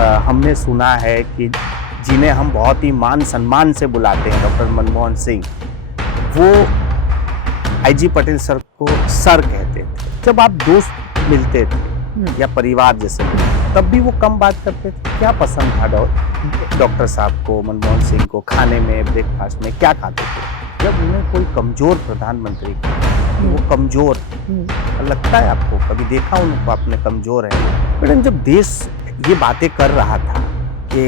हमने सुना है कि जिन्हें हम बहुत ही मान सम्मान से बुलाते हैं, डॉक्टर मनमोहन सिंह, वो आईजी पटेल सर को सर कहते थे। जब आप दोस्त मिलते थे या परिवार जैसे मिलते, तब भी वो कम बात करते थे। क्या पसंद था डॉक्टर साहब को, मनमोहन सिंह को खाने में, ब्रेकफास्ट में क्या खाते थे? जब उन्हें कोई कमजोर प्रधानमंत्री, वो कमजोर लगता है आपको? कभी देखा उनको आपने कमजोर है? मैडम, जब देश ये बातें कर रहा था कि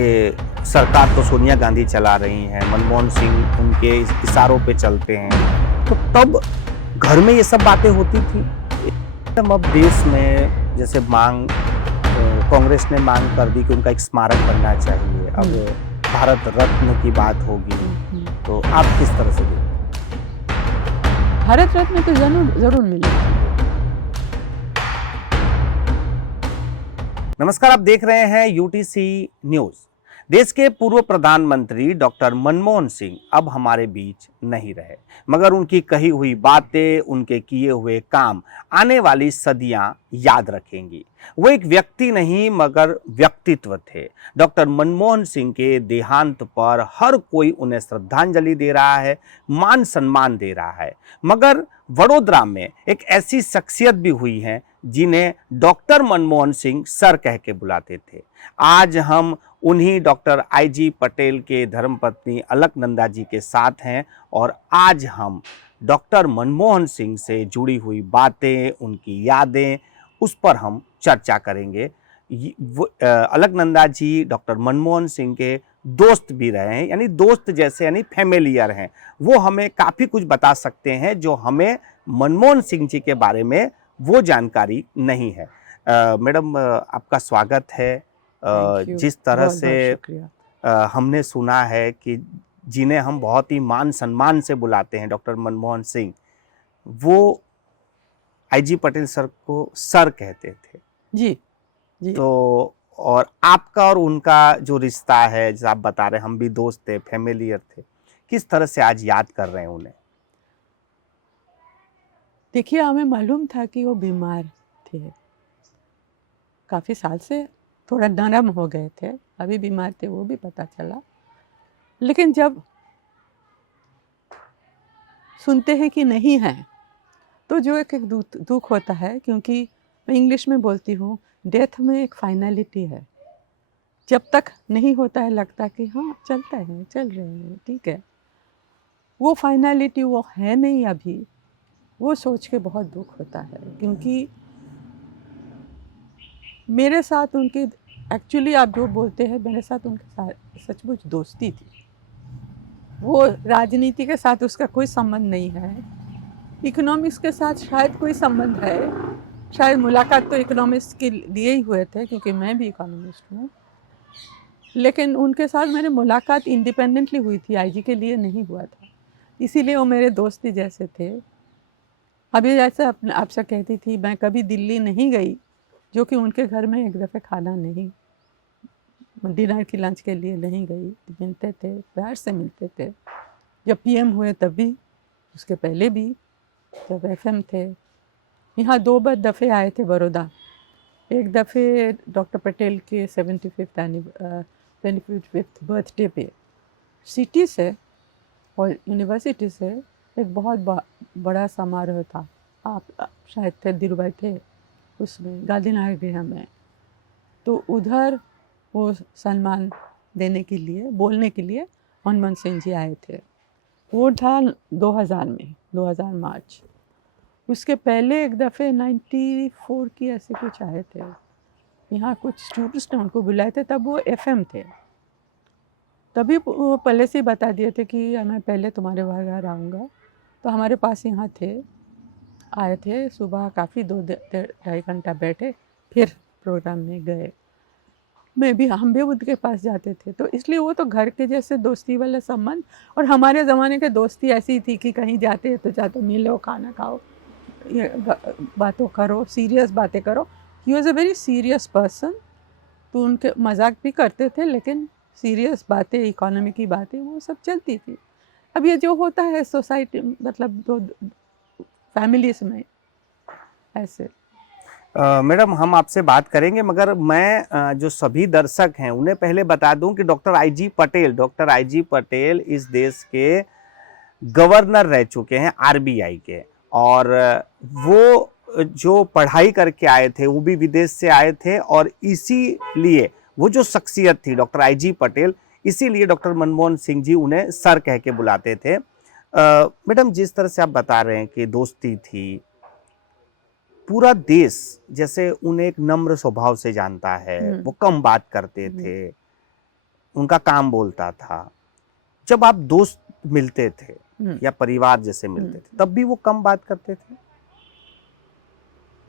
सरकार तो सोनिया गांधी चला रही हैं, मनमोहन सिंह उनके इशारों पे चलते हैं, तो तब घर में ये सब बातें होती थी। अब देश में जैसे मांग, कांग्रेस ने मांग कर दी कि उनका एक स्मारक बनना चाहिए, अब भारत रत्न की बात होगी, तो आप किस तरह से देखते हैं? भारत रत्न तो जरूर मिलेगी। नमस्कार, आप देख रहे हैं यूटीसी न्यूज। देश के पूर्व प्रधानमंत्री डॉक्टर मनमोहन सिंह अब हमारे बीच नहीं रहे, मगर उनकी कही हुई बातें, उनके किए हुए काम आने वाली सदियां याद रखेंगी। वो एक व्यक्ति नहीं मगर व्यक्तित्व थे। डॉक्टर मनमोहन सिंह के देहांत पर हर कोई उन्हें श्रद्धांजलि दे रहा है, मान सम्मान दे रहा है, मगर वडोदरा में एक ऐसी शख्सियत भी हुई है जिन्हें डॉक्टर मनमोहन सिंह सर कह के बुलाते थे। आज हम उन्हीं डॉक्टर आईजी पटेल के धर्मपत्नी अलकनंदा जी के साथ हैं और आज हम डॉक्टर मनमोहन सिंह से जुड़ी हुई बातें, उनकी यादें, उस पर हम चर्चा करेंगे। अलकनंदा जी डॉक्टर मनमोहन सिंह के दोस्त भी रहे हैं, यानी दोस्त जैसे, यानी फैमिलियर हैं। वो हमें काफ़ी कुछ बता सकते हैं जो हमें मनमोहन सिंह जी के बारे में वो जानकारी नहीं है। मैडम, आपका स्वागत है। जिस तरह से हमने सुना है कि जिन्हें हम बहुत ही मान सम्मान से बुलाते हैं, डॉक्टर मनमोहन सिंह, वो आईजी पटेल सर को सर कहते थे। जी जी। तो और आपका और उनका जो रिश्ता है, जैसे आप बता रहे हैं, हम भी दोस्त थे, फैमिलियर थे, किस तरह से आज याद कर रहे हैं उन्हें? देखिए, हमें मालूम था कि वो बीमार थे, काफ़ी साल से थोड़ा नरम हो गए थे, अभी बीमार थे वो भी पता चला। लेकिन जब सुनते हैं कि नहीं है तो जो एक दुख होता है, क्योंकि मैं इंग्लिश में बोलती हूँ, डेथ में एक फाइनलिटी है। जब तक नहीं होता है लगता कि हाँ चलता है, चल रहे हैं, ठीक है। वो फाइनलिटी वो है नहीं अभी, वो सोच के बहुत दुख होता है। क्योंकि मेरे साथ उनकी, एक्चुअली आप जो बोलते हैं, मेरे साथ उनके साथ सचमुच दोस्ती थी। वो राजनीति के साथ उसका कोई संबंध नहीं है, इकोनॉमिक्स के साथ शायद कोई संबंध है, शायद मुलाकात तो इकोनॉमिक्स के लिए ही हुए थे, क्योंकि मैं भी इकोनॉमिस्ट हूँ। लेकिन उनके साथ मेरी मुलाकात इंडिपेंडेंटली हुई थी, आईजी के लिए नहीं हुआ था, इसीलिए वो मेरे दोस्ती जैसे थे। अभी जैसे आपसे कहती थी, मैं कभी दिल्ली नहीं गई जो कि उनके घर में एक दफ़े खाना नहीं, डिनर की लंच के लिए नहीं गई। मिलते थे, प्यार से मिलते थे। जब पीएम हुए तब भी, उसके पहले भी, जब एफएम थे। यहाँ 2 दफ़े आए थे बड़ौदा। एक दफ़े डॉक्टर पटेल के 75th बर्थडे पे सिटी से और यूनिवर्सिटी से एक बहुत बड़ा समारोह था। आप शायद थे, धीरूभाई थे उसमें, गांधीनगर गृह में। तो उधर वो सम्मान देने के लिए, बोलने के लिए मनमोहन सिंह जी आए थे। वो था 2000 में, 2000 मार्च। उसके पहले एक दफ़े 94 की ऐसे कुछ आए थे। यहाँ कुछ स्टूडेंट्स ने उनको बुलाए थे, तब वो एफएम थे। तभी वो पहले से ही बता दिए थे कि मैं पहले तुम्हारे घर आऊँगा। तो हमारे पास यहाँ थे, आए थे सुबह, काफ़ी 2-2.5 घंटा बैठे, फिर प्रोग्राम में गए। हम भी उनके पास जाते थे। तो इसलिए वो तो घर के जैसे दोस्ती वाला संबंध। और हमारे ज़माने के दोस्ती ऐसी थी कि कहीं जाते तो जाते मिलो, खाना खाओ, ये बातों करो, सीरियस बातें करो। He was a very serious person. तो उनके मजाक भी करते थे, लेकिन सीरियस बातें, इकोनॉमी की बातें, वो सब चलती थी। अब ये जो होता है सोसाइटी, मतलब दो फैमिलीज में ऐसे। मैडम हम आपसे बात करेंगे, मगर मैं जो सभी दर्शक हैं उन्हें पहले बता दूं कि डॉक्टर आईजी पटेल इस देश के गवर्नर रह चुके हैं आरबीआई के। और वो जो पढ़ाई करके आए थे वो भी विदेश से आए थे, और इसीलिए वो जो शख्सियत थी डॉक्टर आईजी पटेल, इसीलिए डॉक्टर मनमोहन सिंह जी उन्हें सर कह के बुलाते थे। मैडम जिस तरह से आप बता रहे हैं कि दोस्ती थी, पूरा देश जैसे उन्हें एक नम्र स्वभाव से जानता है, वो कम बात करते थे, उनका काम बोलता था। जब आप दोस्त मिलते थे या परिवार जैसे मिलते थे, तब भी वो कम बात करते थे?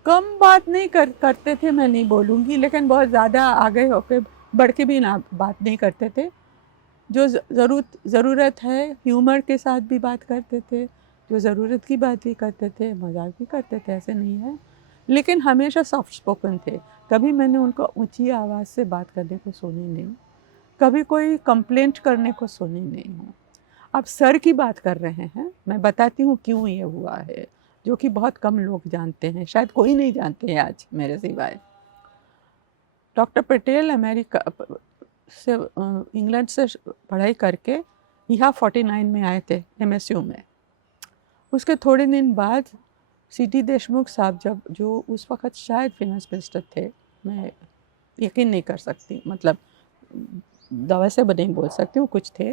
कम बात नहीं करते थे मैं नहीं बोलूँगी, लेकिन बहुत ज़्यादा आगे होके बढ़ के भी ना बात नहीं करते थे। जो ज़रूरत है ह्यूमर के साथ भी बात करते थे, जो ज़रूरत की बात भी करते थे, मजाक भी करते थे, ऐसे नहीं है। लेकिन हमेशा सॉफ्ट स्पोकन थे। कभी मैंने उनको ऊंची आवाज़ से बात करने को सुनी नहीं, कभी कोई कंप्लेंट करने को सुनी नहीं हूँ। आप सर की बात कर रहे हैं, मैं बताती हूँ क्यों ये हुआ है, जो कि बहुत कम लोग जानते हैं, शायद कोई नहीं जानते हैं आज मेरे सिवाय। डॉक्टर पटेल अमेरिका से इंग्लैंड से पढ़ाई करके यहाँ 49 में आए थे एमएसयू में। उसके थोड़े दिन बाद सीटी देशमुख साहब, जब जो उस वक़्त शायद फाइनेंस मिनिस्टर थे, मैं यकीन नहीं कर सकती, मतलब दवा से नहीं बोल सकती हूँ, कुछ थे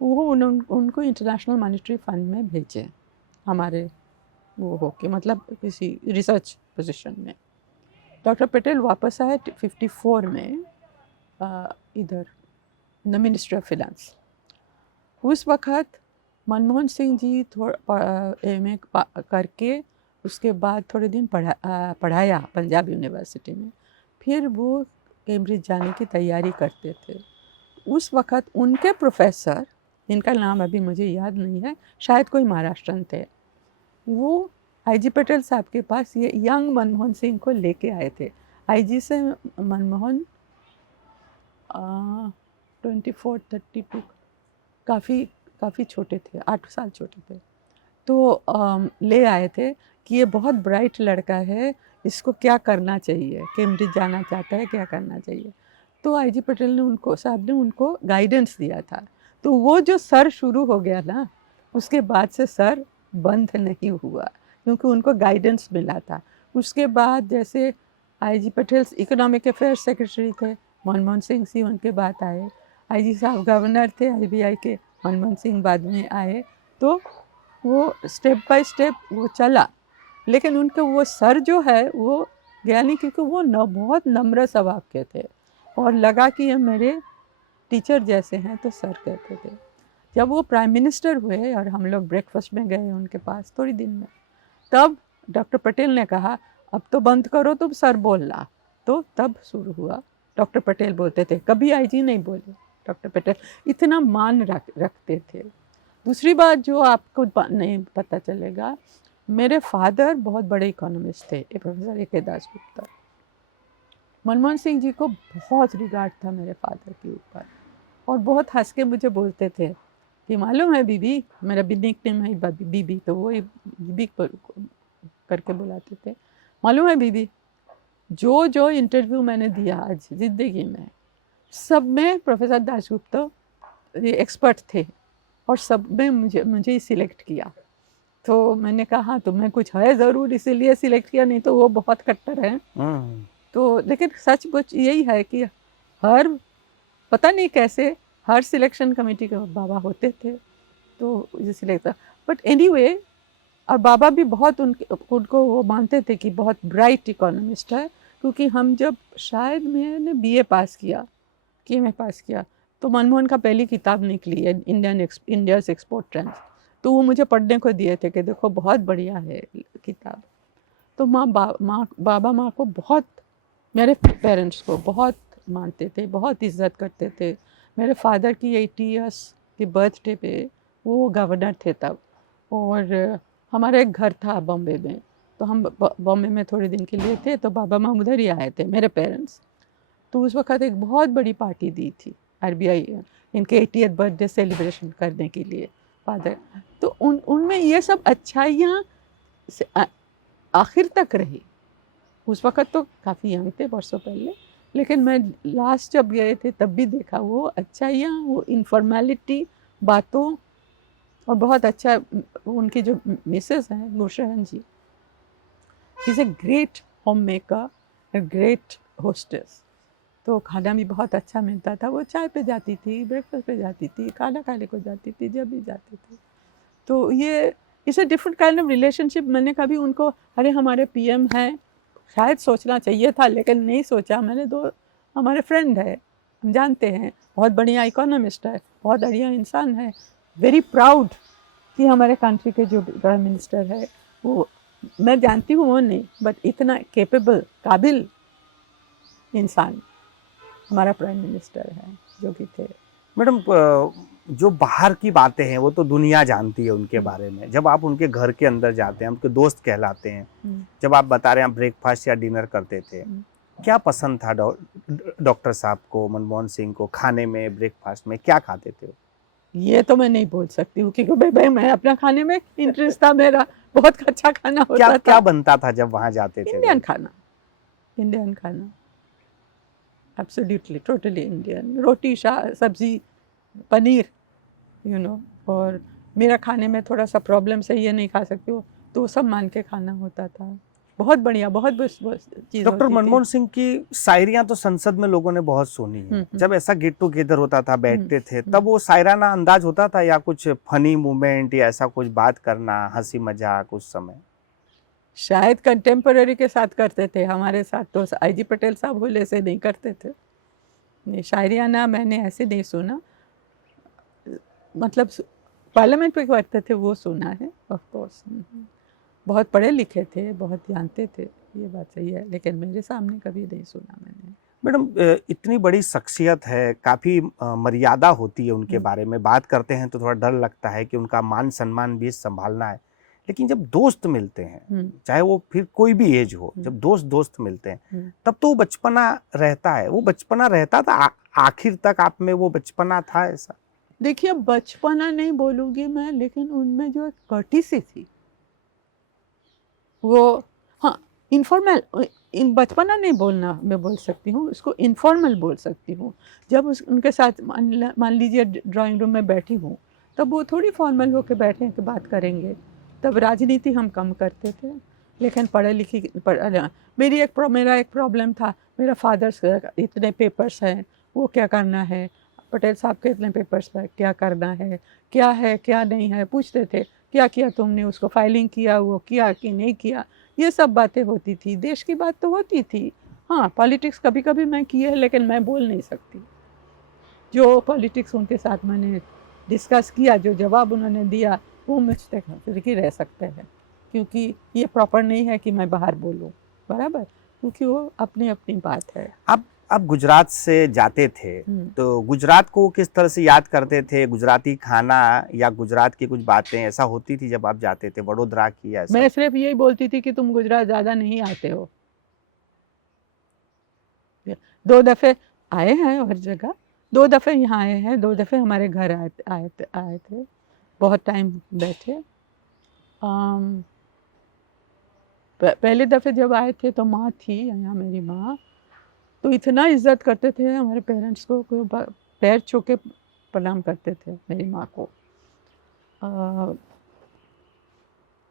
वो, उनको इंटरनेशनल मॉनेटरी फंड में भेजे, हमारे वो हो के, मतलब किसी रिसर्च पोजीशन में। डॉक्टर पटेल वापस आए 54 में इधर द मिनिस्ट्री ऑफ फिनेंस। उस वक़्त मनमोहन सिंह जी एमए करके उसके बाद थोड़े दिन पढ़ाया पंजाब यूनिवर्सिटी में, फिर वो कैम्ब्रिज जाने की तैयारी करते थे। उस वक़्त उनके प्रोफेसर, जिनका नाम अभी मुझे याद नहीं है, शायद कोई महाराष्ट्रन थे, वो आईजी पटेल साहब के पास ये यंग मनमोहन सिंह को लेके आए थे। आईजी से मनमोहन 24-32 काफ़ी छोटे थे, 8 साल छोटे थे। तो ले आए थे कि ये बहुत ब्राइट लड़का है, इसको क्या करना चाहिए, कैम्ब्रिज जाना चाहता है, क्या करना चाहिए। तो आईजी पटेल ने साहब ने उनको गाइडेंस दिया था। तो वो जो सर शुरू हो गया ना, उसके बाद से सर बंद नहीं हुआ, क्योंकि उनको गाइडेंस मिला था। उसके बाद जैसे IG Patel economic affairs secretary थे, मनमोहन सिंह जी उनके बाद आए। आईजी साहब गवर्नर थे आरबीआई के, मनमोहन सिंह बाद में आए। तो वो स्टेप बाय स्टेप वो चला, लेकिन उनके वो सर जो है वो गया नहीं, क्योंकि वो बहुत नम्र स्वभाव के थे और लगा कि ये मेरे टीचर जैसे हैं, तो सर कहते थे। जब वो प्राइम मिनिस्टर हुए और हम लोग ब्रेकफास्ट में गए उनके पास थोड़ी दिन में, तब डॉक्टर पटेल ने कहा अब तो बंद करो, तुम सर बोलना। तो तब शुरू हुआ, डॉक्टर पटेल बोलते थे, कभी आईजी नहीं बोले। डॉक्टर पटेल इतना मान रखते थे। दूसरी बात जो आपको नहीं पता चलेगा, मेरे फादर बहुत बड़े इकोनॉमिस्ट थे, प्रोफेसर ए.के. दासगुप्ता। मनमोहन सिंह जी को बहुत रिगार्ड था मेरे फादर के ऊपर, और बहुत हंस के मुझे बोलते थे कि मालूम है बीबी, मेरा भी निक नेम है बीबी, तो वो बीबी करके बुलाते थे। मालूम है बीबी, जो इंटरव्यू मैंने दिया आज ज़िंदगी में, सब में प्रोफेसर दासगुप्ता एक्सपर्ट थे, और सब में मुझे ही सिलेक्ट किया। तो मैंने कहा तुम्हें कुछ है ज़रूर, इसीलिए सिलेक्ट किया, नहीं तो वो बहुत कट्टर हैं। तो लेकिन सच यही है कि पता नहीं कैसे हर सिलेक्शन कमेटी के बाबा होते थे, तो सिलेक्ट। बट एनीवे, और बाबा भी बहुत उनको वो मानते थे कि बहुत ब्राइट इकोनॉमिस्ट है, क्योंकि हम जब शायद मैंने बीए पास किया कि एमए पास किया, तो मनमोहन का पहली किताब निकली है इंडियाज़ एक्सपोर्ट ट्रेंड्स, तो वो मुझे पढ़ने को दिए थे कि देखो बहुत बढ़िया है किताब। तो बाबा माँ को बहुत, मेरे पेरेंट्स को बहुत मानते थे, बहुत इज्जत करते थे। मेरे फादर की 80 ईयर्स के बर्थडे पे वो गवर्नर थे तब, और हमारा एक घर था बॉम्बे में, तो हम बॉम्बे में थोड़े दिन के लिए थे, तो बाबा माँ उधर ही आए थे मेरे पेरेंट्स। तो उस वक्त एक बहुत बड़ी पार्टी दी थी आरबीआई इनके 80th बर्थडे सेलिब्रेशन करने के लिए फादर। तो उनमें ये सब अच्छाइयाँ आखिर तक रही। उस वक़्त तो काफ़ी यंग थे वर्षों पहले, लेकिन मैं लास्ट जब गए थे तब भी देखा वो अच्छाइयाँ, वो इनफॉर्मेलिटी, बातों, और बहुत अच्छा उनकी जो मिसेस हैं Gursharan ji, is a great home maker, a great hostess. तो खाना भी बहुत अच्छा मिलता था। वो चाय पे जाती थी, ब्रेकफास्ट पे जाती थी, खाना खाने को जाती थी, जब भी जाती थी। तो ये it's a different kind of relationship. मैंने कभी उनको अरे हमारे पीएम हैं, शायद सोचना चाहिए था लेकिन नहीं सोचा मैंने। दो हमारे फ्रेंड है, हम जानते हैं, बहुत बढ़िया इकोनॉमिस्ट है, बहुत बढ़िया इंसान है, वेरी प्राउड कि हमारे कंट्री के जो प्राइम मिनिस्टर है वो, मैं जानती हूँ वो नहीं, बट इतना केपेबल, काबिल इंसान हमारा प्राइम मिनिस्टर है जो कि थे। मैडम जो बाहर की बातें हैं वो तो दुनिया जानती है उनके बारे में। जब आप उनके घर के अंदर जाते हैं, उनके दोस्त कहलाते हैं, जब आप बता रहे हैं आप ब्रेकफास्ट या डिनर करते थे, क्या पसंद था डॉक्टर साहब को, मनमोहन सिंह को खाने में, ब्रेकफास्ट में क्या खाते थे? ये तो मैं नहीं बोल सकती हूँ क्योंकि भाई मैं अपना खाने में इंटरेस्ट था मेरा, बहुत अच्छा खाना होता क्या था। क्या बनता था जब वहाँ जाते थे? इंडियन खाना, इंडियन खाना, एब्सोल्युटली टोटली इंडियन। रोटी, सब्जी, पनीर, यू नो। और मेरा खाने में थोड़ा सा प्रॉब्लम से ये नहीं खा सकती हूँ, तो सब मान के खाना होता था। बहुत बढ़िया, बहुत चीज़। डॉक्टर मनमोहन सिंह की शायरियां तो संसद में लोगों ने बहुत सुनी है। जब ऐसा गेट टुगेदर होता था, बैठते थे, तब वो शायराना अंदाज होता था या कुछ फनी मोमेंट या ऐसा कुछ बात करना, हंसी मजाक उस समय? शायद कंटेम्पररी के साथ करते थे, हमारे साथ तो आईजी पटेल साहब बोले से नहीं करते थे। नहीं, शायरियाना मैंने ऐसे नहीं सुना, मतलब पार्लियामेंट पे करते थे वो सुना है ऑफ कोर्स। बहुत पढ़े लिखे थे, बहुत जानते थे, ये बात सही है, लेकिन मेरे सामने कभी नहीं सुना मैंने। मैडम इतनी बड़ी शख्सियत है, काफ़ी मर्यादा होती है उनके बारे में बात करते हैं तो थोड़ा डर लगता है कि उनका मान सम्मान भी संभालना है। लेकिन जब दोस्त मिलते हैं, चाहे वो फिर कोई भी एज हो, जब दोस्त मिलते हैं तब तो वो बचपना रहता है। वो बचपना रहता था आखिर तक आप में, वो बचपना था ऐसा? देखिए, बचपना नहीं बोलूँगी मैं, लेकिन उनमें जो एक कर्टिसी थी वो, हाँ, इनफॉर्मल, बचपना नहीं बोलना मैं बोल सकती हूँ, उसको इनफॉर्मल बोल सकती हूँ। जब उनके साथ मान लीजिए ड्राइंग रूम में बैठी हूँ, तब वो थोड़ी फॉर्मल होकर बैठे कि बात करेंगे। तब राजनीति हम कम करते थे, लेकिन मेरा एक प्रॉब्लम था, मेरा फादर्स इतने पेपर्स हैं, वो क्या करना है, पटेल साहब के इतने पेपर्स पर क्या करना है क्या नहीं है, पूछते थे क्या किया तुमने, उसको फाइलिंग किया, वो किया कि नहीं किया, ये सब बातें होती थी। देश की बात तो होती थी, हाँ, पॉलिटिक्स कभी कभी मैं की है, लेकिन मैं बोल नहीं सकती। जो पॉलिटिक्स उनके साथ मैंने डिस्कस किया, जो जवाब उन्होंने दिया, वो मुझ तक ही रह सकते हैं, क्योंकि ये प्रॉपर नहीं है कि मैं बाहर बोलूँ, बराबर, क्योंकि वो अपनी अपनी बात है। आप गुजरात से जाते थे तो गुजरात को किस तरह से याद करते थे? गुजराती खाना या गुजरात की कुछ बातें ऐसा होती थी जब आप जाते थे, वडोदरा की ऐसा? मैं सिर्फ यही बोलती थी कि तुम गुजरात ज़्यादा नहीं आते हो। 2 दफ़े आए हैं हर जगह, 2 दफ़े यहाँ आए हैं, 2 दफ़े हमारे घर आए थे, बहुत टाइम बैठे। पहले दफ़े जब आए थे तो माँ थी यहाँ, मेरी माँ, तो इतना इज्जत करते थे हमारे पेरेंट्स को, पैर छू के प्रणाम करते थे मेरी माँ को।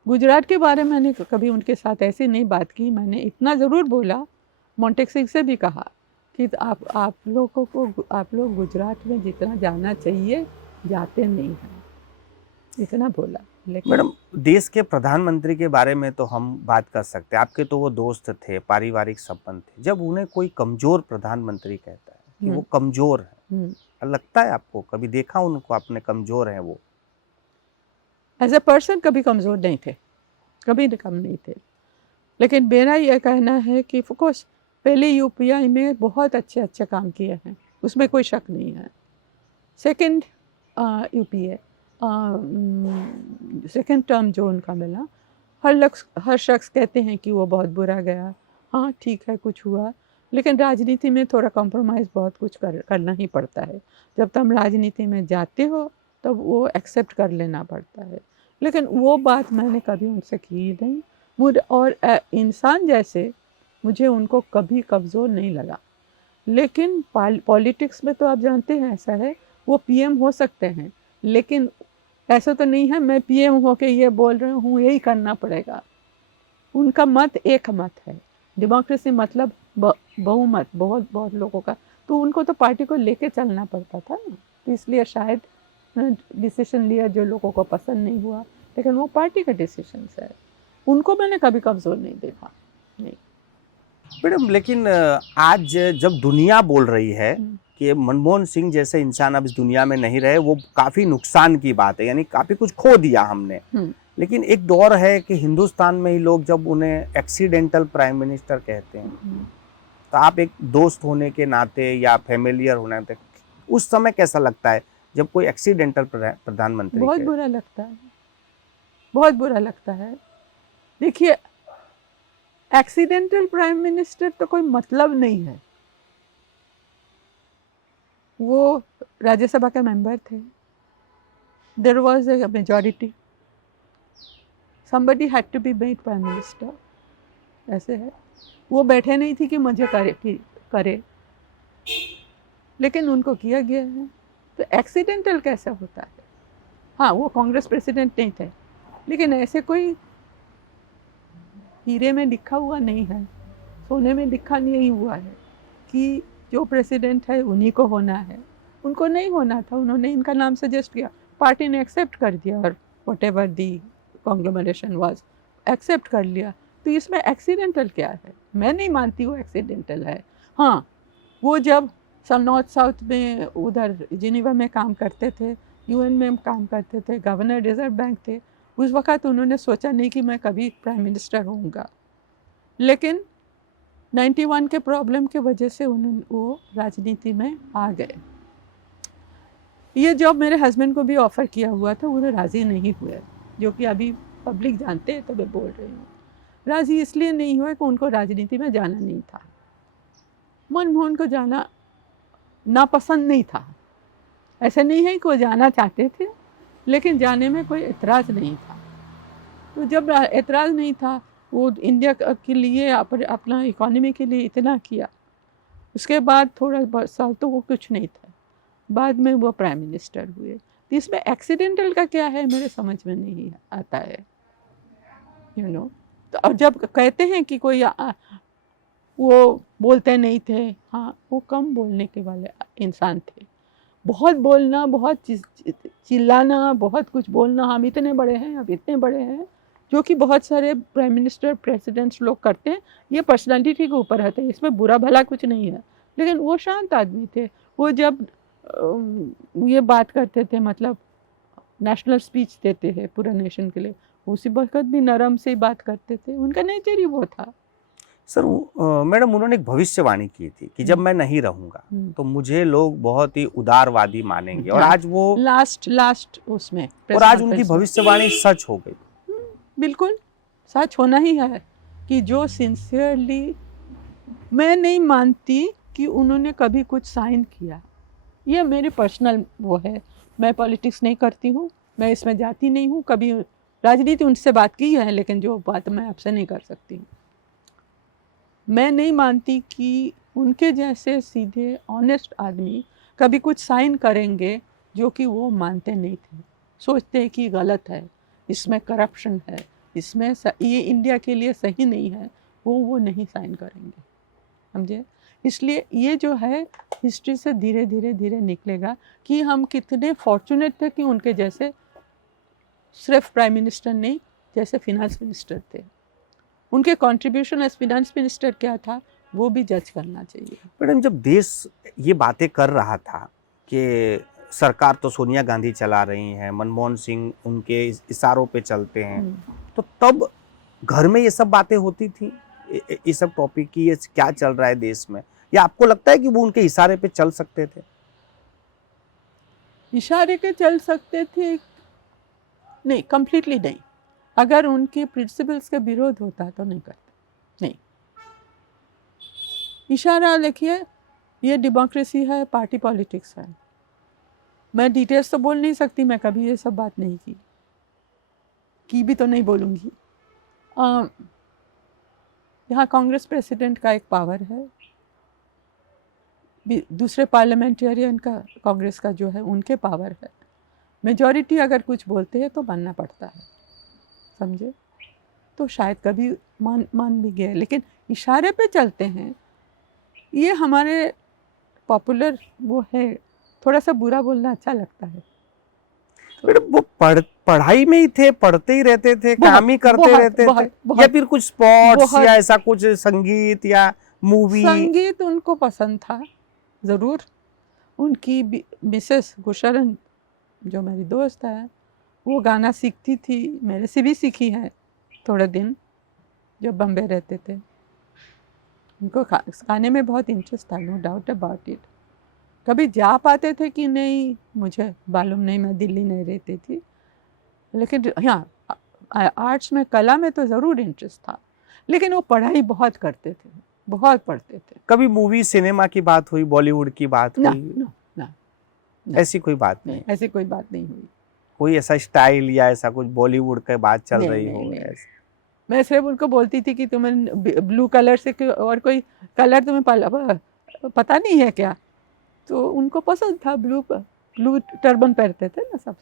गुजरात के बारे में मैंने कभी उनके साथ ऐसे नहीं बात की। मैंने इतना ज़रूर बोला, मोंटेक्सिंग से भी कहा कि आप लोग गुजरात में जितना जाना चाहिए जाते नहीं हैं, इतना बोला। लेकिन मैडम, देश के प्रधानमंत्री के बारे में तो हम बात कर सकते हैं, आपके तो वो दोस्त थे, पारिवारिक संबंध थे। जब उन्हें कोई कमजोर प्रधानमंत्री कहता है कि वो कमजोर है, लगता है आपको, कभी देखा उनको आपने कमजोर है वो? एज ए पर्सन कभी कमज़ोर नहीं थे, कभी कम नहीं थे, लेकिन मेरा ये कहना है कि ऑफकोर्स पहले यूपीआई में बहुत अच्छे काम किए हैं, उसमें कोई शक नहीं है। सेकंड यूपीए सेकंड टर्म जो उनका मिला, हर शख्स कहते हैं कि वो बहुत बुरा गया, हाँ ठीक है, कुछ हुआ, लेकिन राजनीति में थोड़ा कॉम्प्रोमाइज़ बहुत कुछ करना ही पड़ता है। जब तुम राजनीति में जाते हो तब वो एक्सेप्ट कर लेना पड़ता है, लेकिन वो बात मैंने कभी उनसे की नहीं। और इंसान जैसे मुझे उनको कभी कमज़ोर नहीं लगा। लेकिन पॉलिटिक्स में तो आप जानते हैं ऐसा है, वो पीएम हो सकते हैं, लेकिन ऐसा तो नहीं है मैं पीएम होके ये बोल रही हूँ यही करना पड़ेगा। उनका मत एक मत है, डेमोक्रेसी मतलब बहुमत, बहुत बहुत लोगों का, तो उनको तो पार्टी को लेके चलना पड़ता था ना, तो इसलिए शायद डिसीजन लिया जो लोगों को पसंद नहीं हुआ, लेकिन वो पार्टी का डिसीजन है, उनको मैंने कभी कमज़ोर नहीं देखा। नहीं। मैडम लेकिन आज जब दुनिया बोल रही है हम्म, कि मनमोहन सिंह जैसे इंसान अब इस दुनिया में नहीं रहे, वो काफी नुकसान की बात है, यानी काफी कुछ खो दिया हमने। हम्म, लेकिन एक दौर है कि हिंदुस्तान में ही लोग जब उन्हें एक्सीडेंटल प्राइम मिनिस्टर कहते हैं, तो आप एक दोस्त होने के नाते या फैमिलियर होने के नाते उस समय कैसा लगता है जब कोई एक्सीडेंटल प्रधानमंत्री बहुत कहे? बुरा लगता है, बहुत बुरा लगता है। देखिए, एक्सीडेंटल प्राइम मिनिस्टर तो कोई मतलब नहीं है। वो राज्यसभा के मेंबर थे, there was a majority, somebody had to be made prime minister, ऐसे है। वो बैठे नहीं थी कि मुझे करे, लेकिन उनको किया गया है, तो एक्सीडेंटल कैसे होता है? हाँ, वो कांग्रेस प्रेसिडेंट नहीं थे, लेकिन ऐसे कोई हीरे में लिखा हुआ नहीं है, सोने में लिखा नहीं हुआ है कि जो प्रेसिडेंट है उन्हीं को होना है। उनको नहीं होना था, उन्होंने इनका नाम सजेस्ट किया, पार्टी ने एक्सेप्ट कर दिया, और whatever the conglomeration was, accept कर लिया। तो इसमें एक्सीडेंटल क्या है? मैं नहीं मानती वो एक्सीडेंटल है। हाँ, वो जब नॉर्थ साउथ में उधर जिनेवा में काम करते थे, यूएन में काम करते थे, गवर्नर रिजर्व बैंक थे, उस वक़्त उन्होंने सोचा नहीं कि मैं कभी प्राइम मिनिस्टर होऊंगा, लेकिन 91 के प्रॉब्लम की वजह से वो राजनीति में आ गए। ये जॉब मेरे हस्बैंड को भी ऑफ़र किया हुआ था, उन्हें राज़ी नहीं हुए, जो कि अभी पब्लिक जानते हैं, तो मैं बोल रही हूँ। राज़ी इसलिए नहीं हुए कि उनको राजनीति में जाना नहीं था, मनमोहन को जाना नापसंद नहीं था। ऐसा नहीं है कि वो जाना चाहते थे, लेकिन जाने में कोई एतराज़ नहीं था। तो जब एतराज़ नहीं था, वो इंडिया के लिए अपना इकोनॉमी के लिए इतना किया, उसके बाद थोड़ा साल तो वो कुछ नहीं था, बाद में वो प्राइम मिनिस्टर हुए। तो इसमें एक्सीडेंटल का क्या है मेरे समझ में नहीं आता है, यू नो। तो और जब कहते हैं कि कोई वो बोलते नहीं थे, हाँ, वो कम बोलने के वाले इंसान थे। बहुत बोलना, बहुत चिल्लाना, बहुत कुछ बोलना, हम इतने बड़े हैं, अब इतने बड़े हैं, जो कि बहुत सारे प्राइम मिनिस्टर प्रेसिडेंट्स लोग करते हैं। ये पर्सनालिटी के ऊपर रहता है, इसमें बुरा भला कुछ नहीं है, लेकिन वो शांत आदमी थे। वो जब ये बात करते थे, मतलब नेशनल स्पीच देते हैं पूरा नेशन के लिए, उसी वक्त भी नरम से बात करते थे, उनका नेचर ही वो था। सर मैडम उन्होंने एक भविष्यवाणी की थी कि जब मैं नहीं रहूंगा तो मुझे लोग बहुत ही उदारवादी मानेंगे, और आज वो लास्ट उसमें और आज उनकी भविष्यवाणी सच हो गई। बिल्कुल सच होना ही है कि जो सिंसियरली, मैं नहीं मानती कि उन्होंने कभी कुछ साइन किया, ये मेरी पर्सनल वो है। मैं पॉलिटिक्स नहीं करती हूँ, मैं इसमें जाती नहीं हूँ, कभी राजनीति उनसे बात की है, लेकिन जो बात मैं आपसे नहीं कर सकती हूँ। मैं नहीं मानती कि उनके जैसे सीधे ऑनेस्ट आदमी कभी कुछ साइन करेंगे जो कि वो मानते नहीं थे, सोचते हैं कि गलत है, इसमें करप्शन है, इसमें ये इंडिया के लिए सही नहीं है, वो नहीं साइन करेंगे, समझे। इसलिए ये जो है हिस्ट्री से धीरे धीरे धीरे निकलेगा कि हम कितने फॉर्चुनेट थे कि उनके जैसे सिर्फ प्राइम मिनिस्टर नहीं, जैसे फिनांस मिनिस्टर थे। उनके कंट्रीब्यूशन एज फिनांस मिनिस्टर क्या था वो भी जज करना चाहिए। मैडम जब देश ये बातें कर रहा था कि सरकार तो सोनिया गांधी चला रही हैं, मनमोहन सिंह उनके इशारों पे चलते हैं, तो तब घर में ये सब बातें होती थी, ये सब टॉपिक की, ये क्या चल रहा है देश में, या आपको लगता है कि वो उनके इशारे पे चल सकते थे? इशारे के चल सकते थे नहीं, कंप्लीटली नहीं। अगर उनके प्रिंसिपल्स के विरोध होता तो नहीं करते, नहीं। इशारा लिखिए, ये डेमोक्रेसी है, पार्टी पॉलिटिक्स है। मैं डिटेल्स तो बोल नहीं सकती, मैं कभी ये सब बात नहीं की भी तो नहीं बोलूँगी। यहाँ कांग्रेस प्रेसिडेंट का एक पावर है, दूसरे पार्लियामेंटेरियन का, कांग्रेस का जो है उनके पावर है। मेजॉरिटी अगर कुछ बोलते हैं तो मानना पड़ता है, समझे। तो शायद कभी मान भी गए, लेकिन इशारे पे चलते हैं। ये हमारे पॉपुलर वो है, थोड़ा सा बुरा बोलना अच्छा लगता है। मैडम वो पढ़ाई में ही थे, पढ़ते ही रहते थे, काम ही करते रहते थे, या फिर कुछ स्पोर्ट्स या ऐसा कुछ, संगीत या मूवी? संगीत उनको पसंद था ज़रूर। उनकी मिसेस गुशरन जो मेरी दोस्त है, वो गाना सीखती थी, मेरे से भी सीखी है थोड़े दिन जब बम्बे रहते थे। उनको गाने में बहुत इंटरेस्ट था, नो डाउट अबाउट इट। कभी जा पाते थे कि नहीं मुझे मालूम नहीं, मैं दिल्ली नहीं रहती थी, लेकिन हाँ आर्ट्स में, कला में तो ज़रूर इंटरेस्ट था। लेकिन वो पढ़ाई बहुत करते थे, बहुत पढ़ते थे। कभी मूवी सिनेमा की बात हुई, बॉलीवुड की बात हुई? ना, ऐसी कोई बात नहीं? ऐसी कोई बात नहीं हुई। कोई ऐसा स्टाइल या ऐसा कुछ बॉलीवुड का बात चल रही हो? मैं सिर्फ उनको बोलती थी कि तुम्हें ब्लू कलर से और कोई कलर तुम्हें पता नहीं है क्या? तो उनको पसंद था, ब्लू टर्बन पहनते थे ना सब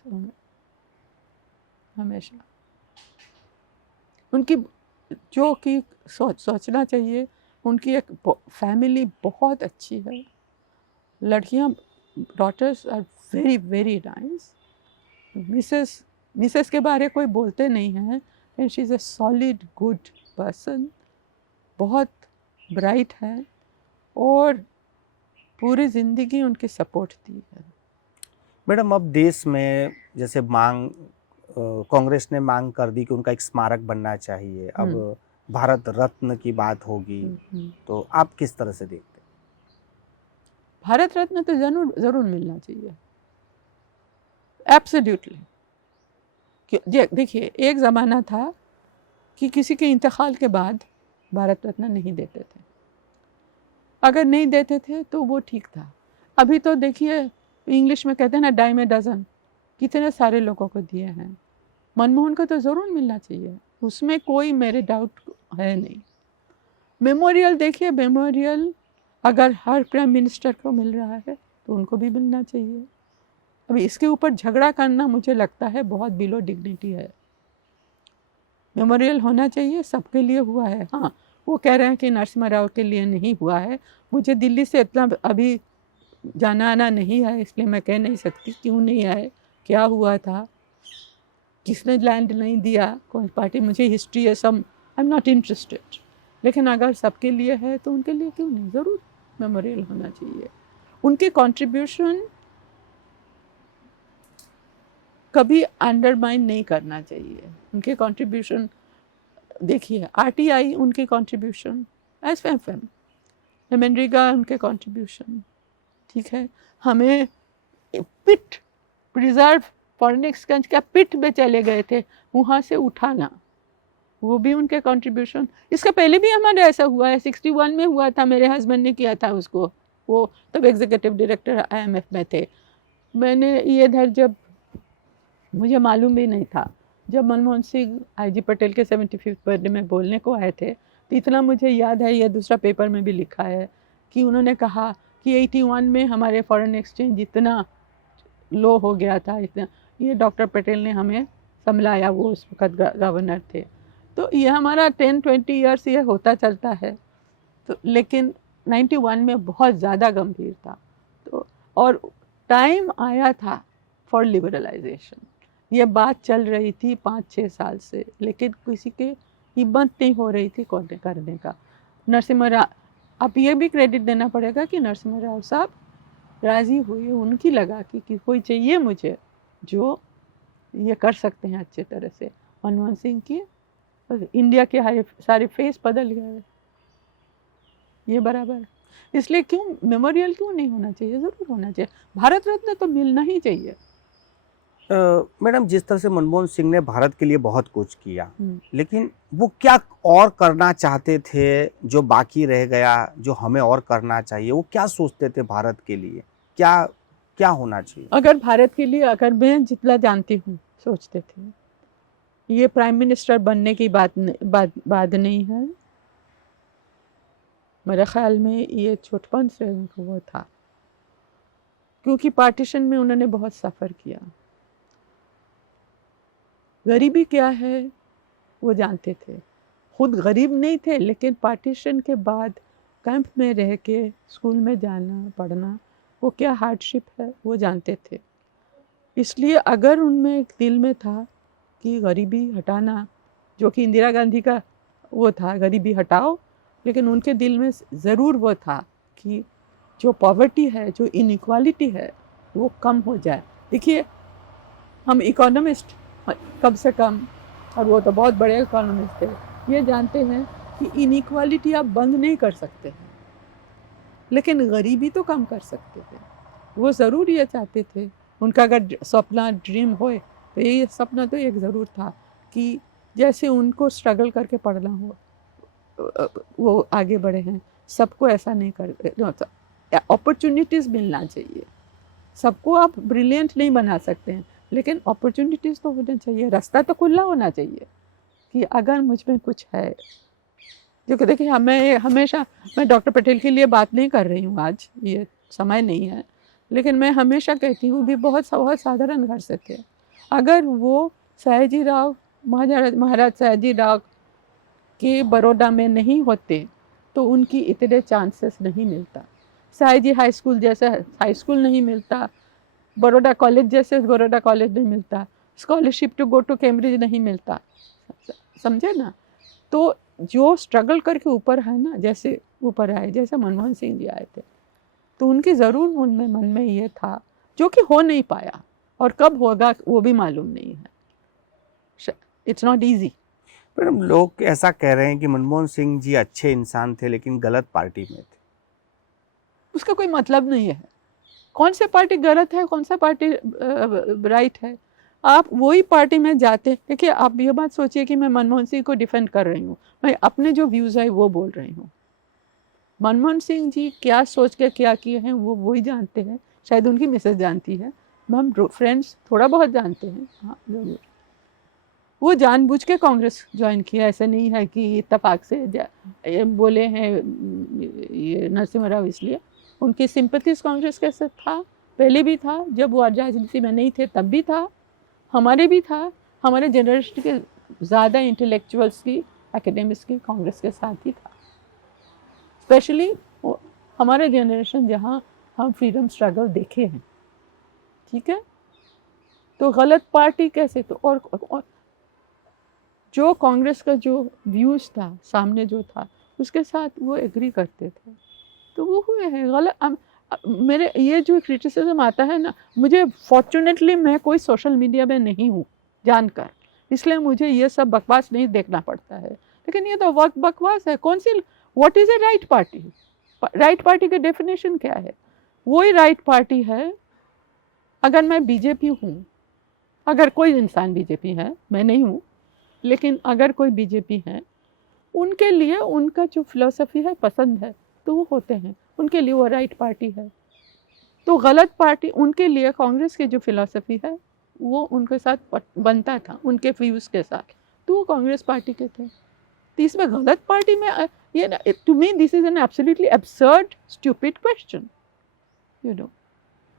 हमेशा। उनकी जो कि सोचना चाहिए, उनकी एक फैमिली बहुत अच्छी है। लड़कियां, daughters are very very nice. Mrs के बारे कोई बोलते नहीं हैं, and she is a solid good person, बहुत ब्राइट है और पूरी ज़िंदगी उनकी सपोर्ट दी है। मैडम अब देश में जैसे कांग्रेस ने मांग कर दी कि उनका एक स्मारक बनना चाहिए, अब भारत रत्न की बात होगी, तो आप किस तरह से देखते हैं? भारत रत्न तो ज़रूर मिलना चाहिए, एब्सोल्युटली। देखिए, एक ज़माना था कि किसी के इंतकाल के बाद भारत रत्न नहीं देते थे, अगर नहीं देते थे तो वो ठीक था। अभी तो देखिए, इंग्लिश में कहते हैं ना, डाइम ए डजन, कितने सारे लोगों को दिए हैं। मनमोहन को तो ज़रूर मिलना चाहिए, उसमें कोई मेरे डाउट है नहीं। मेमोरियल देखिए, मेमोरियल अगर हर प्राइम मिनिस्टर को मिल रहा है तो उनको भी मिलना चाहिए। अभी इसके ऊपर झगड़ा करना मुझे लगता है बहुत बिलो डिग्निटी है। मेमोरियल होना चाहिए, सबके लिए हुआ है। हाँ, वो कह रहे हैं कि नरसिम्हा राव के लिए नहीं हुआ है। मुझे दिल्ली से इतना अभी जाना आना नहीं है, इसलिए मैं कह नहीं सकती क्यों नहीं आए, क्या हुआ था, किसने लैंड नहीं दिया, कौन पार्टी। मुझे हिस्ट्री है सब, आई एम नॉट इंटरेस्टेड। लेकिन अगर सबके लिए है तो उनके लिए क्यों नहीं, ज़रूर मेमोरियल होना चाहिए। उनके कंट्रीब्यूशन कभी अंडरमाइन नहीं करना चाहिए। उनके कंट्रीब्यूशन देखिए, आरटीआई उनके कंट्रीब्यूशन, एसएफएम, मनरेगा उनके कंट्रीब्यूशन, ठीक है। हमें पिट प्रिजर्व फॉरेनिक्सगंज का पिट में चले गए थे, वहाँ से उठाना, वो भी उनके कंट्रीब्यूशन। इसका पहले भी हमारे ऐसा हुआ है, 61 में हुआ था, मेरे हस्बैंड ने किया था उसको, वो तब एग्जीक्यूटिव डायरेक्टर आईएमएफ में थे। मैंने ये इधर, जब मुझे मालूम भी नहीं था, जब मनमोहन सिंह आईजी पटेल के 75th बर्थडे में बोलने को आए थे, तो इतना मुझे याद है, ये दूसरा पेपर में भी लिखा है कि उन्होंने कहा कि 81 में हमारे फॉरेन एक्सचेंज इतना लो हो गया था, इतना, ये डॉक्टर पटेल ने हमें संभलाया, वो उस वक्त गवर्नर थे। तो ये हमारा 10-20 ईयर्स ये होता चलता है। तो लेकिन 91 में बहुत ज़्यादा गंभीर था, तो और टाइम आया था फॉर लिबरलाइजेशन। ये बात चल रही थी 5-6 साल से, लेकिन किसी के हिम्मत नहीं हो रही थी करने का। नरसिम्हा राव, अब ये भी क्रेडिट देना पड़ेगा कि नरसिम्हा राव साहब राज़ी हुए, उनकी लगा कि कोई चाहिए मुझे जो ये कर सकते हैं अच्छे तरह से। मनमोहन सिंह की इंडिया के सारे फेस बदल गए, ये बराबर है। इसलिए क्यों मेमोरियल क्यों नहीं होना चाहिए, ज़रूर होना चाहिए। भारत रत्न तो मिलना ही चाहिए। मैडम, जिस तरह से मनमोहन सिंह ने भारत के लिए बहुत कुछ किया, लेकिन वो क्या और करना चाहते थे जो बाकी रह गया, जो हमें और करना चाहिए, वो क्या सोचते थे भारत के लिए, क्या होना चाहिए? अगर भारत के लिए, अगर मैं जितना जानती हूँ, सोचते थे ये प्राइम मिनिस्टर बनने की बात नहीं है, मेरे ख्याल में ये छोटपन से उनको वो था, क्योंकि पार्टीशन में उन्होंने बहुत सफ़र किया। गरीबी क्या है वो जानते थे, खुद गरीब नहीं थे, लेकिन पार्टीशन के बाद कैंप में रह के स्कूल में जाना पढ़ना वो क्या हार्डशिप है वो जानते थे। इसलिए अगर उनमें एक दिल में था कि गरीबी हटाना, जो कि इंदिरा गांधी का वो था, गरीबी हटाओ, लेकिन उनके दिल में ज़रूर वो था कि जो पॉवर्टी है, जो इनइक्वालिटी है, वो कम हो जाए। देखिए, हम इकोनॉमिस्ट कम से कम, और वो तो बहुत बड़े इकोनॉमिस्ट थे, ये जानते हैं कि इनइक्वालिटी आप बंद नहीं कर सकते हैं, लेकिन गरीबी तो कम कर सकते थे। वो ज़रूर ये चाहते थे, उनका अगर सपना ड्रीम होए तो ये सपना तो एक ज़रूर था कि जैसे उनको स्ट्रगल करके पढ़ना हो, वो आगे बढ़े हैं। सबको ऐसा नहीं कर, अपॉर्चुनिटीज़ मिलना चाहिए। सबको आप ब्रिलियंट नहीं बना सकते हैं, लेकिन अपॉर्चुनिटीज़ तो होना चाहिए, रास्ता तो खुला होना चाहिए कि अगर मुझ में कुछ है। क्योंकि देखिए, मैं डॉक्टर पटेल के लिए बात नहीं कर रही हूँ आज, ये समय नहीं है, लेकिन मैं हमेशा कहती हूँ भी बहुत साधारण घर से थे। अगर वो महाराज सयाजी राव के बड़ौदा में नहीं होते तो उनकी इतने चांसेस नहीं मिलता। सयाजी हाई स्कूल जैसा हाई स्कूल नहीं मिलता, बड़ौदा कॉलेज जैसे बड़ौदा कॉलेज नहीं मिलता, scholarship to go to Cambridge नहीं मिलता, समझे ना। तो जो स्ट्रगल करके ऊपर है ना, जैसे ऊपर आए, जैसे मनमोहन सिंह जी आए थे, तो उनकी ज़रूर उनमें मन में ये था, जो कि हो नहीं पाया, और कब होगा वो भी मालूम नहीं है। It's not easy. मैडम, लोग ऐसा कह रहे हैं कि मनमोहन सिंह जी अच्छे इंसान थे लेकिन गलत पार्टी में थे। उसका कोई मतलब नहीं है, कौन से पार्टी गलत है, कौन सा पार्टी राइट है। आप वही पार्टी में जाते हैं। देखिए, आप ये बात सोचिए कि मैं मनमोहन सिंह को डिफेंड कर रही हूँ, मैं अपने जो व्यूज़ है वो बोल रही हूँ। मनमोहन सिंह जी क्या सोच के क्या किए हैं वो वही जानते हैं, शायद उनकी मिसेज जानती है, हम फ्रेंड्स थोड़ा बहुत जानते हैं। हाँ, जरूर वो जानबूझ के कांग्रेस ज्वाइन किया, ऐसा नहीं है कि इत्तेफाक से ये बोले हैं ये नरसिम्हा राव। इसलिए उनकी सिंपैथीज कांग्रेस के साथ था, पहले भी था, जब वो राजनीति में नहीं थे तब भी था, हमारे भी था। हमारे जनरेशन के ज़्यादा इंटेलेक्चुअल्स की, एकेडमिक्स की कांग्रेस के साथ ही था, स्पेशली हमारे जनरेशन जहाँ हम फ्रीडम स्ट्रगल देखे हैं। ठीक है, तो गलत पार्टी कैसे, तो और जो कांग्रेस का जो व्यूज़ था सामने जो था उसके साथ वो एग्री करते थे, तो वो हुए हैं गलत। मेरे ये जो क्रिटिसिज्म आता है ना, मुझे फॉर्चुनेटली मैं कोई सोशल मीडिया में नहीं हूँ जानकर, इसलिए मुझे ये सब बकवास नहीं देखना पड़ता है। लेकिन ये तो बकवास है। कौन सी, what is a right party? Right party की डेफिनेशन क्या है? वही राइट पार्टी है अगर मैं बीजेपी हूँ, अगर कोई इंसान बीजेपी है, मैं नहीं हूँ, लेकिन अगर कोई बीजेपी है, उनके लिए उनका जो फिलॉसफी है पसंद है तो वो होते हैं, उनके लिए वो राइट पार्टी है। तो गलत पार्टी उनके लिए कांग्रेस की जो फिलॉसफी है वो उनके साथ बनता था, उनके व्यूज़ के साथ, तो वो कांग्रेस पार्टी के थे। तो इसमें गलत पार्टी में ये, to me this is an absolutely absurd stupid question, you know.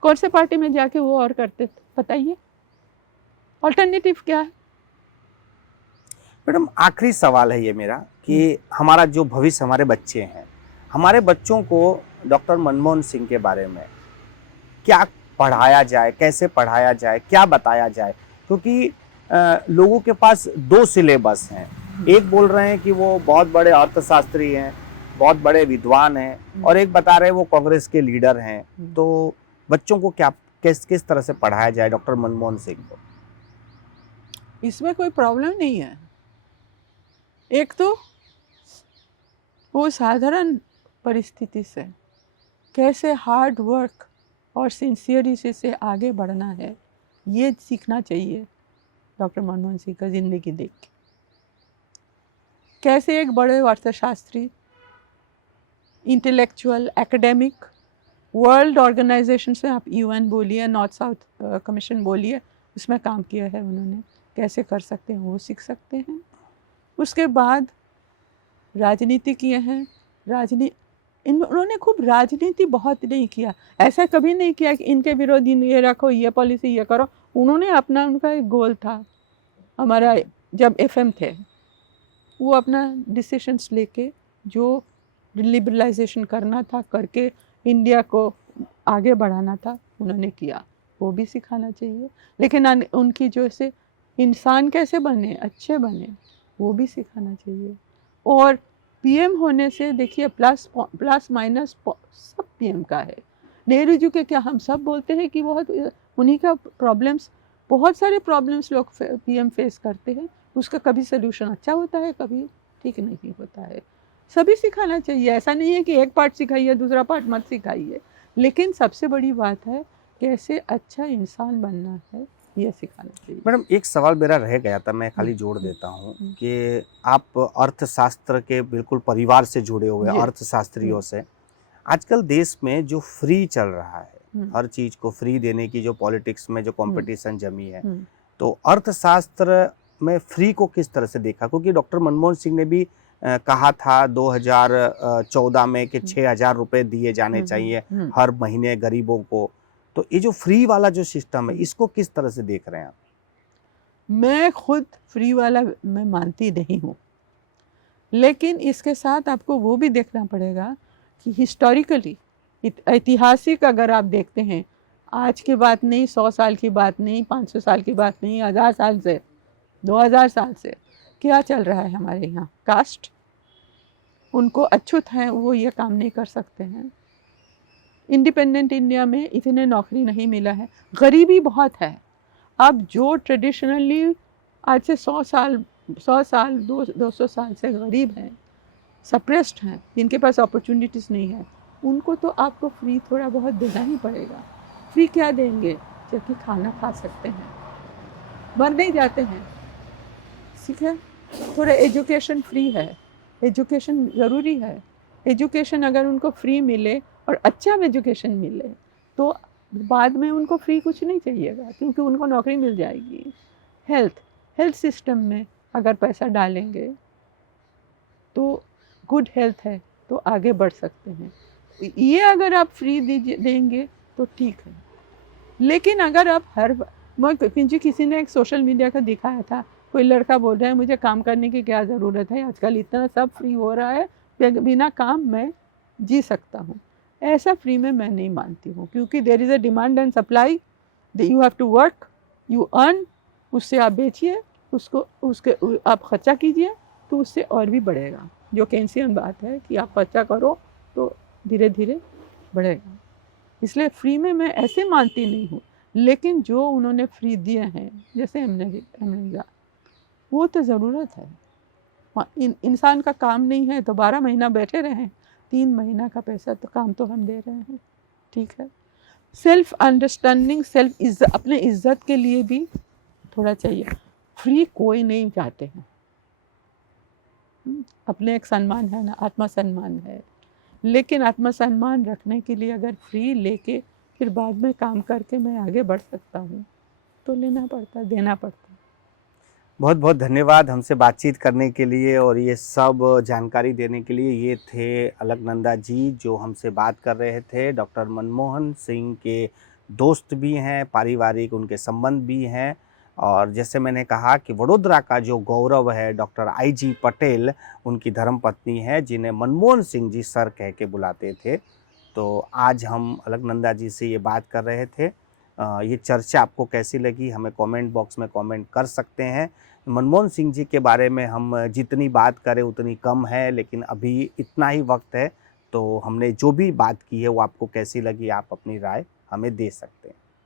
कौन से पार्टी में जाके वो और करते थे, बताइए, ऑल्टरनेटिव क्या है? मैडम, आखिरी सवाल है ये मेरा कि हमारा जो भविष्य, हमारे बच्चे हैं, हमारे बच्चों को डॉक्टर मनमोहन सिंह के बारे में क्या पढ़ाया जाए, कैसे पढ़ाया जाए, क्या बताया जाए? क्योंकि लोगों के पास दो सिलेबस हैं, एक बोल रहे हैं कि वो बहुत बड़े अर्थशास्त्री हैं, बहुत बड़े विद्वान हैं, और एक बता रहे हैं वो कांग्रेस के लीडर हैं। तो बच्चों को क्या, किस तरह से पढ़ाया जाए डॉक्टर मनमोहन सिंह को? इसमें कोई प्रॉब्लम नहीं है। एक तो वो साधारण परिस्थिति से कैसे हार्ड वर्क और सिंसियरिटी से आगे बढ़ना है, ये सीखना चाहिए डॉक्टर मनमोहन सिंह का ज़िंदगी देख के। कैसे एक बड़े अर्थशास्त्री, इंटेलेक्चुअल, एकेडमिक, वर्ल्ड ऑर्गेनाइजेशन से, आप यूएन बोलिए, नॉर्थ साउथ कमीशन बोलिए, उसमें काम किया है उन्होंने, कैसे कर सकते हैं वो सीख सकते हैं। उसके बाद राजनीति किए हैं, उन्होंने खूब राजनीति बहुत नहीं किया, ऐसा कभी नहीं किया कि इनके विरोधी ये रखो, ये पॉलिसी ये करो। उन्होंने अपना, उनका एक गोल था। हमारा जब एफएम थे, वो अपना डिसीशंस लेके जो लिबरलाइजेशन करना था करके इंडिया को आगे बढ़ाना था उन्होंने किया, वो भी सिखाना चाहिए। लेकिन उनकी जो से इंसान कैसे बने, अच्छे बने, वो भी सिखाना चाहिए। और पीएम होने से देखिए प्लस माइनस सब पीएम का है। नेहरू जी के क्या हम सब बोलते हैं कि बहुत उन्हीं का प्रॉब्लम्स, बहुत सारे प्रॉब्लम्स लोग पीएम फेस करते हैं, उसका कभी सोल्यूशन अच्छा होता है, कभी ठीक नहीं होता है। सभी सिखाना चाहिए, ऐसा नहीं है कि एक पार्ट सिखाइए दूसरा पार्ट मत सिखाइए, लेकिन सबसे बड़ी बात है कैसे अच्छा इंसान बनना है, ये सिखाना चाहिए। मैडम एक सवाल मेरा रह गया था, मैं खाली जोड़ देता हूँ कि आप अर्थशास्त्र के बिल्कुल परिवार से जुड़े हुए अर्थशास्त्रियों से, आजकल देश में जो फ्री चल रहा है, हर चीज को फ्री देने की जो पॉलिटिक्स में जो कंपटीशन जमी है, तो अर्थशास्त्र में फ्री को किस तरह से देखा? क्योंकि डॉक्टर मनमोहन सिंह ने भी कहा था 2014 में कि 6,000 रुपए दिए जाने चाहिए हर महीने गरीबों को। तो ये जो फ्री वाला जो सिस्टम है, इसको किस तरह से देख रहे हैं आप? मैं खुद फ्री वाला मैं मानती नहीं हूँ, लेकिन इसके साथ आपको वो भी देखना पड़ेगा कि हिस्टोरिकली, ऐतिहासिक अगर आप देखते हैं, आज की बात नहीं, 100 साल की बात नहीं, 500 साल की बात नहीं, 1000 साल से, 2000 साल से क्या चल रहा है हमारे यहाँ। कास्ट, उनको अछूत हैं, वो ये काम नहीं कर सकते हैं। इंडिपेंडेंट इंडिया में इतने नौकरी नहीं मिला है, गरीबी बहुत है। अब जो ट्रेडिशनली आज से 100 साल 200 साल से गरीब हैं, सप्रेस्ड हैं, जिनके पास अपॉर्चुनिटीज़ नहीं है, उनको तो आपको फ्री थोड़ा बहुत देना ही पड़ेगा। फ्री क्या देंगे? जबकि खाना खा सकते हैं, मर नहीं जाते हैं, ठीक है। थोड़ा एजुकेशन फ्री है, एजुकेशन ज़रूरी है। एजुकेशन अगर उनको फ्री मिले और अच्छा एजुकेशन मिले तो बाद में उनको फ्री कुछ नहीं चाहिएगा, क्योंकि उनको नौकरी मिल जाएगी। हेल्थ सिस्टम में अगर पैसा डालेंगे तो गुड हेल्थ है तो आगे बढ़ सकते हैं। ये अगर आप फ्री देंगे तो ठीक है, लेकिन अगर आप मुझे किसी ने एक सोशल मीडिया का दिखाया था, कोई लड़का बोल रहा है मुझे काम करने की क्या ज़रूरत है, आजकल इतना सब फ्री हो रहा है, बिना काम मैं जी सकता हूँ। ऐसा फ्री में मैं नहीं मानती हूँ, क्योंकि there is a demand and supply, you have to work, you earn, उससे आप बेचिए, उसके आप खर्चा कीजिए तो उससे और भी बढ़ेगा। जो केंसियन बात है कि आप खर्चा करो तो धीरे धीरे बढ़ेगा। इसलिए फ्री में मैं ऐसे मानती नहीं हूँ, लेकिन जो उन्होंने फ्री दिए हैं जैसे हमने वो तो ज़रूरत है। इंसान का काम नहीं है तो 12 महीना बैठे रहें, 3 महीना का पैसा तो काम तो हम दे रहे हैं, ठीक है। सेल्फ अंडरस्टैंडिंग, अपने इज्जत के लिए भी थोड़ा चाहिए। फ्री कोई नहीं चाहते हैं, अपने एक सम्मान है ना, आत्मसम्मान है, लेकिन आत्मसम्मान रखने के लिए अगर फ्री लेके फिर बाद में काम करके मैं आगे बढ़ सकता हूँ तो लेना पड़ता, देना पड़ता। बहुत बहुत धन्यवाद हमसे बातचीत करने के लिए और ये सब जानकारी देने के लिए। ये थे अलकनंदा जी जो हमसे बात कर रहे थे। डॉक्टर मनमोहन सिंह के दोस्त भी हैं, पारिवारिक उनके संबंध भी हैं, और जैसे मैंने कहा कि वडोदरा का जो गौरव है डॉक्टर IG पटेल उनकी धर्मपत्नी है, जिन्हें मनमोहन सिंह जी सर कह के बुलाते थे। तो आज हम अलकनंदा जी से ये बात कर रहे थे। ये चर्चा आपको कैसी लगी हमें कमेंट बॉक्स में कमेंट कर सकते हैं। मनमोहन सिंह जी के बारे में हम जितनी बात करें उतनी कम है, लेकिन अभी इतना ही वक्त है, तो हमने जो भी बात की है वो आपको कैसी लगी आप अपनी राय हमें दे सकते हैं।